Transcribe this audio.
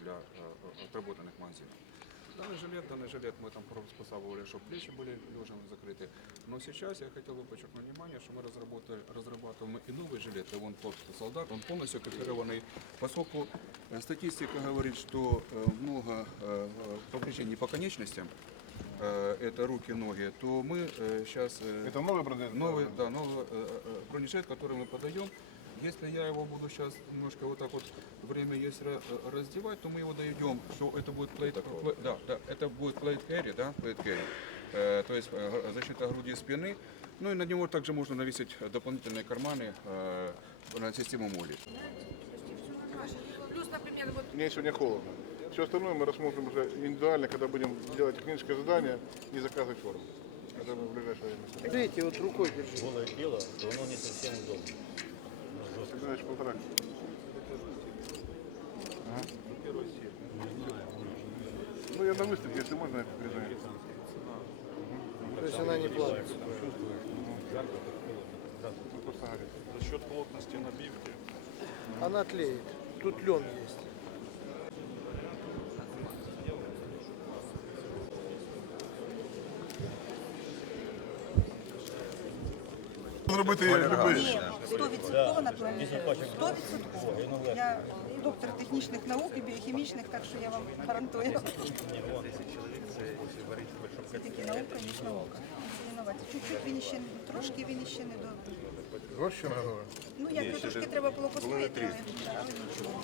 для э, отработанных магазинов. Данный жилет, данный жилет мы там приспосабливали, чтобы плечи были лежа закрыты. Но сейчас я хотел бы подчеркнуть внимание, что мы разработали, разрабатываем и новый жилет, и он под солдат, он полностью экипированный, поскольку статистика говорит, что э, много э, э, повреждений по конечностям, э, это руки, ноги, то мы сейчас... Это новый бронежилет? Новый, да, новый э, э, бронежилет, который мы подаем. Если я его буду сейчас немножко вот так вот время есть ра- э, раздевать, то мы его дойдем, что это будет plate, pla- да, да, это будет plate carry, да, plate carry, Э, то есть э, защита груди и спины. Ну и на него также можно навесить дополнительные карманы э, на систему моли. Плюс, например, вот Мне сегодня холодно. Все остальное мы рассмотрим уже индивидуально, когда будем делать техническое задание и заказывать форму. Это в ближайшее время. Видите, вот рукой держи. голое тело, то оно не совсем удобно. Знаешь, полтора. Ну я на выставке, если можно, я признаю. То есть она не просто горит. За счет плотности набивки Она тлеет. Тут лен есть. Зробити любий. Ні, 100% натуральний. 100%. Я доктор технічних наук і біохімічних, так що я вам гарантую. Це таки наука, ніж наука. Це інновація. Чуть-чуть він ще, трошки він ще не до... Розчина говорить. Ну, як би трошки треба було посмотрети, але нічого.